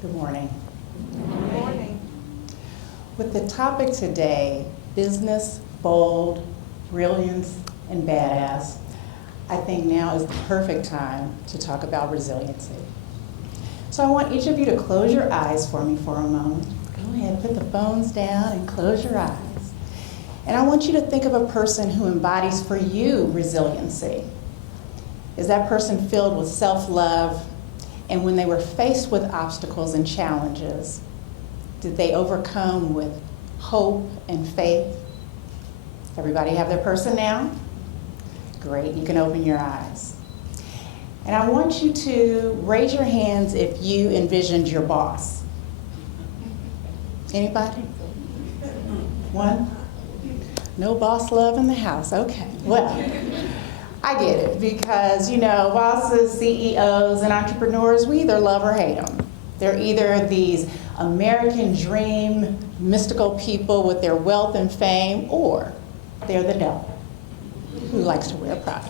Good morning. Good morning. With the topic today, business, bold, brilliance, and badass, I think now is the perfect time to talk about resiliency. So I want each of you to close your eyes for me for a moment. Go ahead, put the phones down and close your eyes. And I want you to think of a person who embodies for you resiliency. Is that person filled with self-love? And when they were faced with obstacles and challenges, did they overcome with hope and faith? Everybody have their person now? Great, you can open your eyes. And I want you to raise your hands if you envisioned your boss. Anybody? One? No boss love in the house, okay. Well, I get it, because, bosses, CEOs, and entrepreneurs, we either love or hate them. They're either these American dream, mystical people with their wealth and fame, or they're the devil who likes to wear Prada.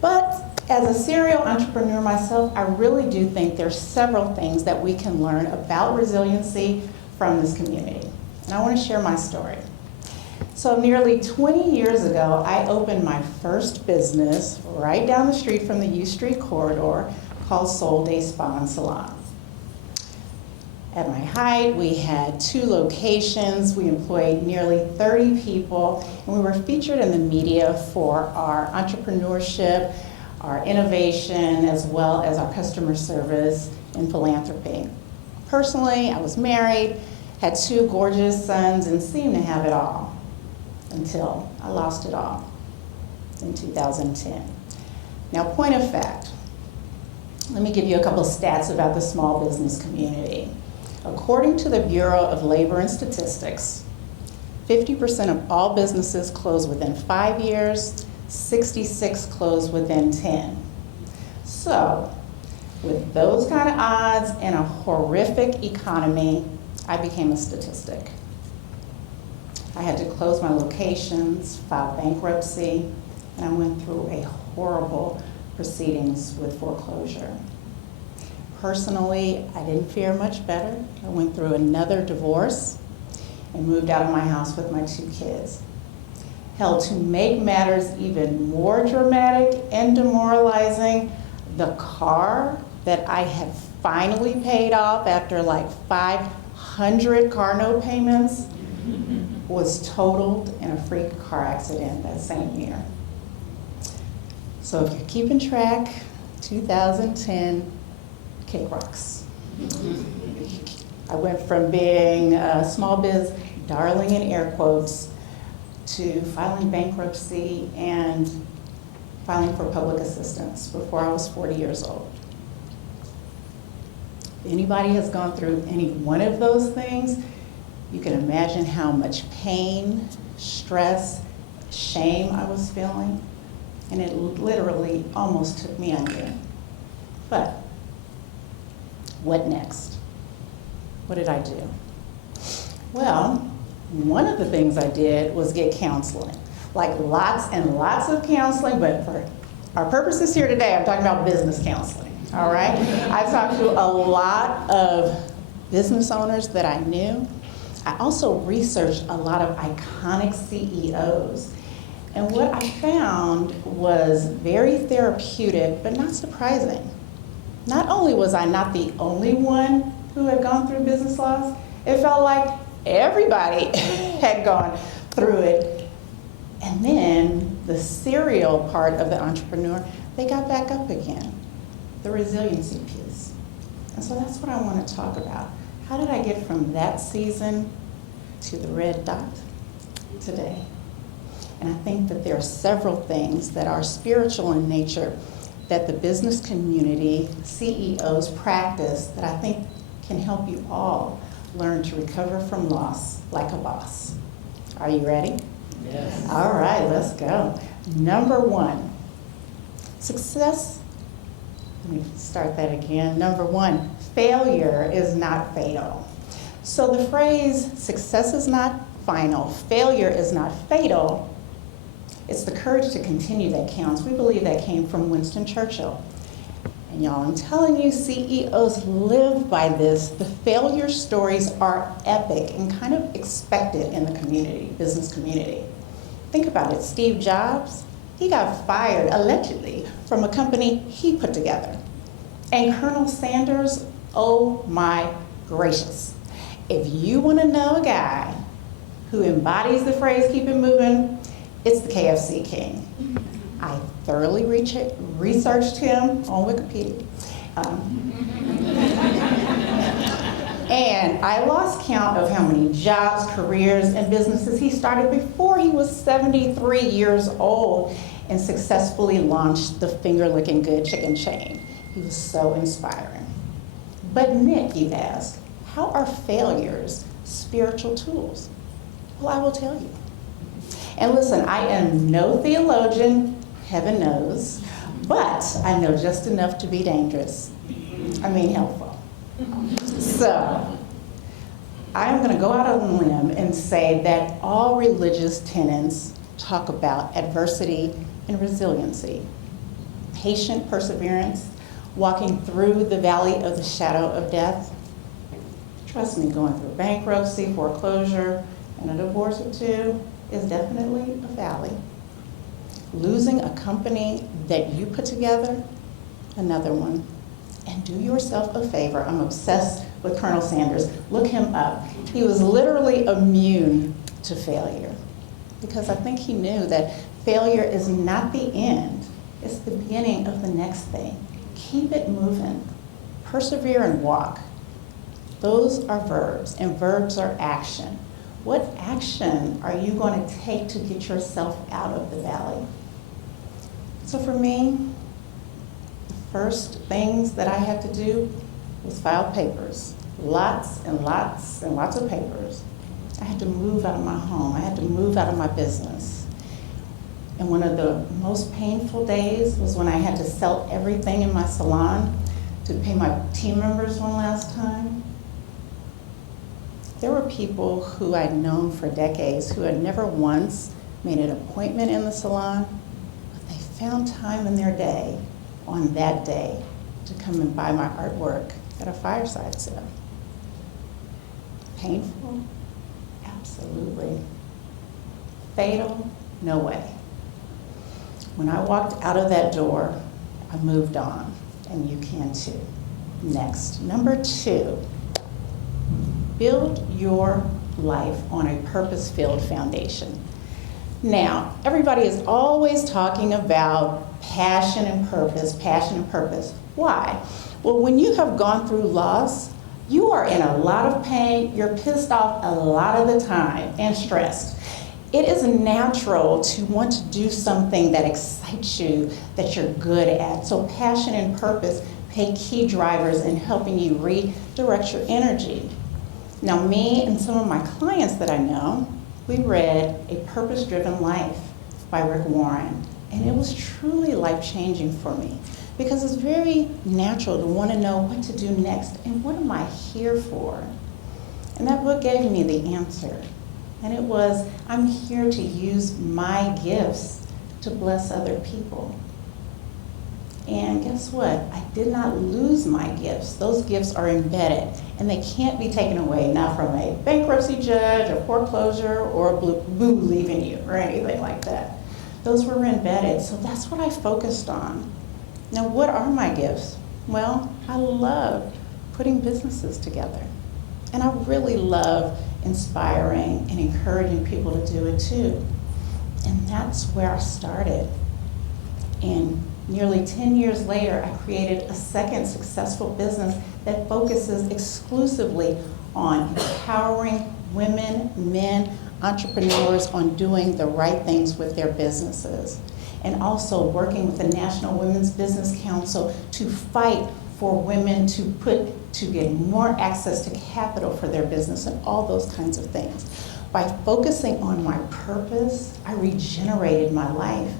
But as a serial entrepreneur myself, I really do think there's several things that we can learn about resiliency from this community. And I want to share my story. So nearly 20 years ago, I opened my first business right down the street from the U Street corridor called Sol Day Spa and Salon. At my height, we had 2 locations. We employed nearly 30 people, and we were featured in the media for our entrepreneurship, our innovation, as well as our customer service and philanthropy. Personally, I was married, had 2 gorgeous sons, and seemed to have it all until I lost it all in 2010. Now, point of fact, let me give you a couple of stats about the small business community. According to the Bureau of Labor and Statistics, 50% of all businesses close within 5 years, 66 close within 10. So, with those kind of odds and a horrific economy, I became a statistic. I had to close my locations, file bankruptcy, and I went through a horrible proceedings with foreclosure. Personally, I didn't fare much better. I went through another divorce and moved out of my house with my 2 kids. Hell, to make matters even more dramatic and demoralizing, the car that I had finally paid off after like 500 car note payments was totaled in a freak car accident that same year. So if you're keeping track, 2010 kick rocks. I went from being a small biz darling in air quotes to filing bankruptcy and filing for public assistance before I was 40 years old. If anybody has gone through any one of those things, you can imagine how much pain, stress, shame I was feeling, and it literally almost took me under. But what next? What did I do? Well, one of the things I did was get counseling, like lots and lots of counseling, but for our purposes here today, I'm talking about business counseling, all right? I talked to a lot of business owners that I knew. I also researched a lot of iconic CEOs. And what I found was very therapeutic, but not surprising. Not only was I not the only one who had gone through business loss, it felt like everybody had gone through it. And then the serial part of the entrepreneur, they got back up again, the resiliency piece. And so that's what I want to talk about. How did I get from that season to the red dot today? And I think that there are several things that are spiritual in nature that the business community, CEOs practice that I think can help you all learn to recover from loss like a boss. Are you ready? Yes. All right, let's go. Number 1, success Let me start that again. Number one, failure is not fatal. So the phrase, success is not final, failure is not fatal, it's the courage to continue that counts. We believe that came from Winston Churchill. And y'all, I'm telling you, CEOs live by this. The failure stories are epic and kind of expected in the community, business community. Think about it, Steve Jobs, he got fired, allegedly, from a company he put together. And Colonel Sanders, oh my gracious. If you want to know a guy who embodies the phrase, keep it moving, it's the KFC king. I thoroughly researched him on Wikipedia. And I lost count of how many jobs, careers, and businesses he started before he was 73 years old and successfully launched the finger-licking good chicken chain. He was so inspiring. But Nick, you ask, how are failures spiritual tools? Well, I will tell you. And listen, I am no theologian, heaven knows, but I know just enough to be dangerous. I mean helpful. So, I'm going to go out on a limb and say that all religious tenets talk about adversity and resiliency, patient perseverance, walking through the valley of the shadow of death. Trust me, going through bankruptcy, foreclosure, and a divorce or two is definitely a valley. Losing a company that you put together, another one. And do yourself a favor. I'm obsessed with Colonel Sanders. Look him up. He was literally immune to failure because I think he knew that failure is not the end. It's the beginning of the next thing. Keep it moving. Persevere and walk. Those are verbs, and verbs are action. What action are you going to take to get yourself out of the valley? So for me, the first things that I had to do was file papers. Lots and lots and lots of papers. I had to move out of my home. I had to move out of my business. And one of the most painful days was when I had to sell everything in my salon to pay my team members one last time. There were people who I'd known for decades who had never once made an appointment in the salon, but they found time in their day, on that day, to come and buy my artwork at a fireside sale. Painful? Absolutely. Fatal? No way. When I walked out of that door, I moved on, and you can too. Next, number 2. Build your life on a purpose-filled foundation. Now, everybody is always talking about passion and purpose, passion and purpose. Why? Well, when you have gone through loss, you are in a lot of pain, you're pissed off a lot of the time, and stressed. It is natural to want to do something that excites you, that you're good at. So passion and purpose play key drivers in helping you redirect your energy. Now, me and some of my clients that I know, we read A Purpose-Driven Life by Rick Warren, and it was truly life-changing for me because it's very natural to want to know what to do next and what am I here for? And that book gave me the answer, and it was, I'm here to use my gifts to bless other people. And guess what? I did not lose my gifts. Those gifts are embedded, and they can't be taken away, not from a bankruptcy judge, or foreclosure, or a boo leaving you, or anything like that. Those were embedded, so that's what I focused on. Now, what are my gifts? Well, I love putting businesses together, and I really love inspiring and encouraging people to do it too. And that's where I started. And nearly 10 years later, I created a second successful business that focuses exclusively on empowering women, men, entrepreneurs on doing the right things with their businesses. And also working with the National Women's Business Council to fight for women to get more access to capital for their business and all those kinds of things. By focusing on my purpose, I regenerated my life,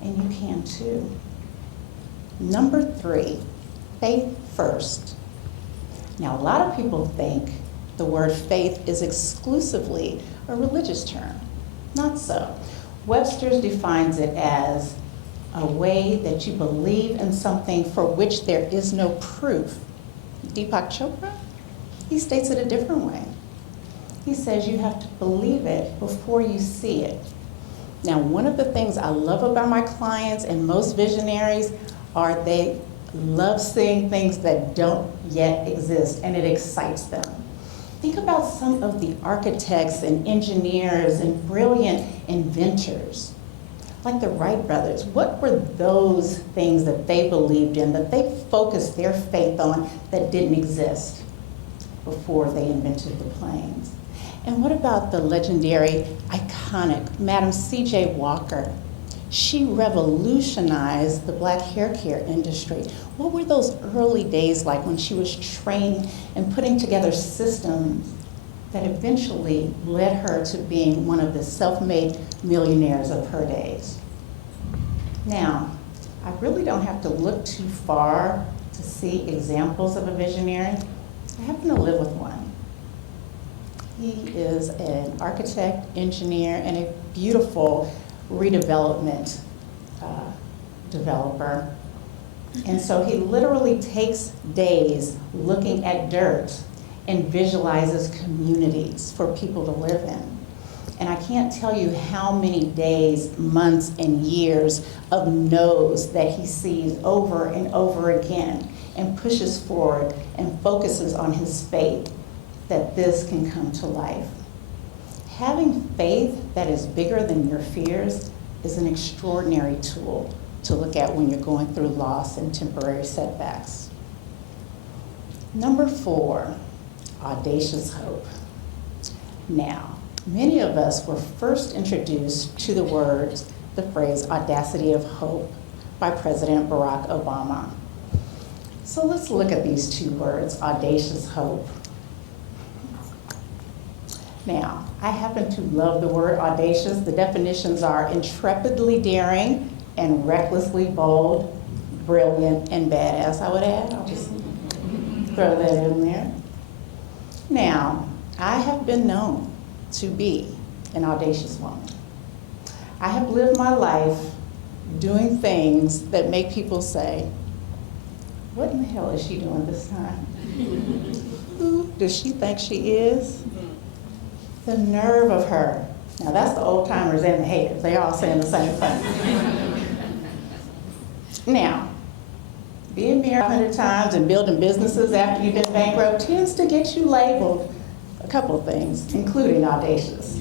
and you can too. Number 3, Faith first. Now, a lot of people think the word faith is exclusively a religious term. Not so. Webster's defines it as a way that you believe in something for which there is no proof. Deepak Chopra, he states it a different way. He says you have to believe it before you see it. Now, one of the things I love about my clients and most visionaries are they love seeing things that don't yet exist, and it excites them. Think about some of the architects and engineers and brilliant inventors, like the Wright brothers. What were those things that they believed in, that they focused their faith on, that didn't exist before they invented the planes? And what about the legendary, iconic Madam C.J. Walker? She revolutionized the black hair care industry. What were those early days like when she was training and putting together systems that eventually led her to being one of the self-made millionaires of her days? Now, I really don't have to look too far to see examples of a visionary. I happen to live with one. He is an architect, engineer, and a beautiful redevelopment developer. And so he literally takes days looking at dirt and visualizes communities for people to live in. And I can't tell you how many days, months, and years of no's that he sees over and over again and pushes forward and focuses on his faith that this can come to life. Having faith that is bigger than your fears is an extraordinary tool to look at when you're going through loss and temporary setbacks. Number 4, audacious hope. Now, many of us were first introduced to the phrase audacity of hope by President Barack Obama. So let's look at these two words, audacious hope. Now, I happen to love the word audacious. The definitions are intrepidly daring and recklessly bold, brilliant, and badass, I would add. I'll just throw that in there. Now, I have been known to be an audacious woman. I have lived my life doing things that make people say, what in the hell is she doing this time? Who does she think she is? The nerve of her. Now that's the old timers and the haters. They all saying the same thing. Now, being married 100 times and building businesses after you've been bankrupt tends to get you labeled a couple of things, including audacious.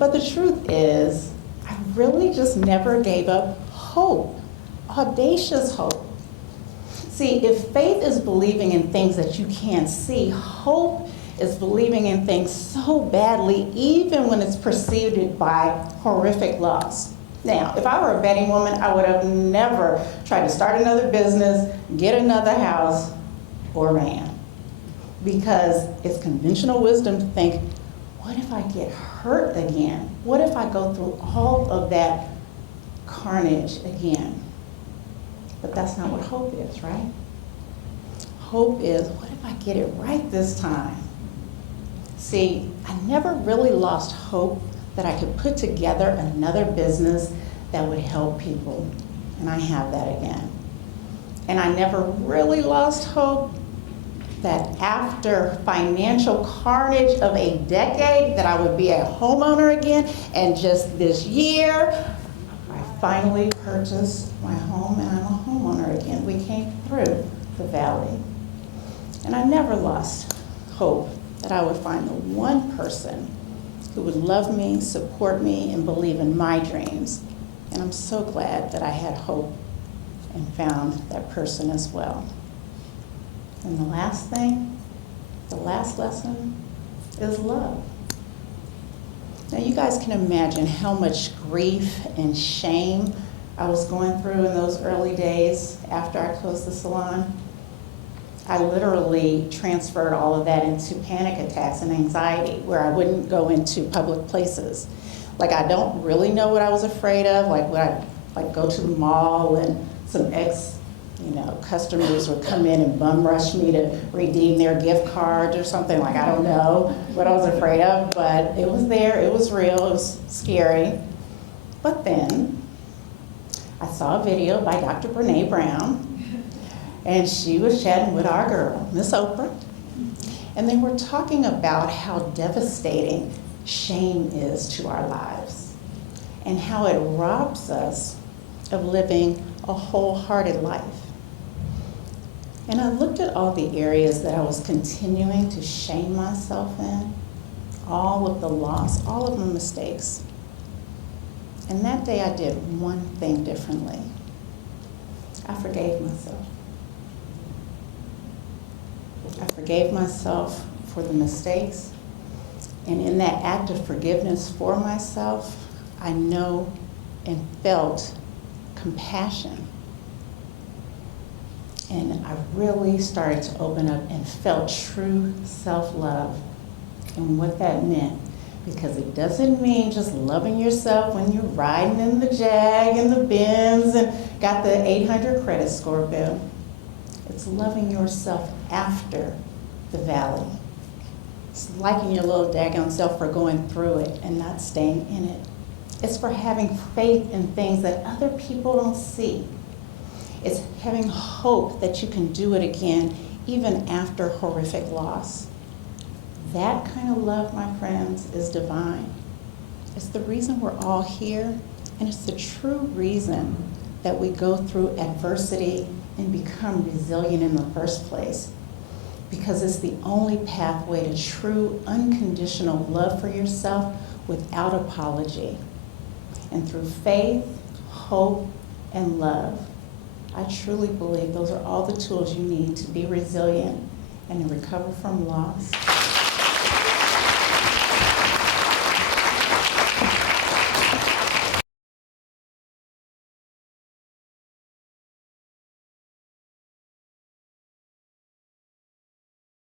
But the truth is, I really just never gave up hope, audacious hope. See, if faith is believing in things that you can't see, hope is believing in things so badly, even when it's preceded by horrific loss. Now, if I were a betting woman, I would have never tried to start another business, get another house, or man. Because it's conventional wisdom to think, what if I get hurt again? What if I go through all of that carnage again? But that's not what hope is, right? Hope is, what if I get it right this time? See, I never really lost hope that I could put together another business that would help people. And I have that again. And I never really lost hope that after financial carnage of a decade that I would be a homeowner again. And just this year, I finally purchased my home and I'm a homeowner again. We came through the valley. And I never lost hope that I would find the one person who would love me, support me, and believe in my dreams. And I'm so glad that I had hope and found that person as well. And the last thing, the last lesson, is love. Now you guys can imagine how much grief and shame I was going through in those early days after I closed the salon. I literally transferred all of that into panic attacks and anxiety, where I wouldn't go into public places. Like, I don't really know what I was afraid of. Like, would I go to the mall and some Customers would come in and bum rush me to redeem their gift card or something, like I don't know what I was afraid of, but it was there, it was real, it was scary. But then I saw a video by Dr. Brene Brown, and she was chatting with our girl, Miss Oprah, and they were talking about how devastating shame is to our lives and how it robs us of living a wholehearted life. And I looked at all the areas that I was continuing to shame myself in, all of the loss, all of the mistakes. And that day I did one thing differently. I forgave myself. I forgave myself for the mistakes. And in that act of forgiveness for myself, I know and felt compassion. And I really started to open up and felt true self-love and what that meant. Because it doesn't mean just loving yourself when you're riding in the Jag and the Benz and got the 800 credit score bill. It's loving yourself after the valley. It's liking your little daggone self for going through it and not staying in it. It's for having faith in things that other people don't see. It's having hope that you can do it again, even after horrific loss. That kind of love, my friends, is divine. It's the reason we're all here, and it's the true reason that we go through adversity and become resilient in the first place. Because it's the only pathway to true, unconditional love for yourself without apology. And through faith, hope, and love, I truly believe those are all the tools you need to be resilient and to recover from loss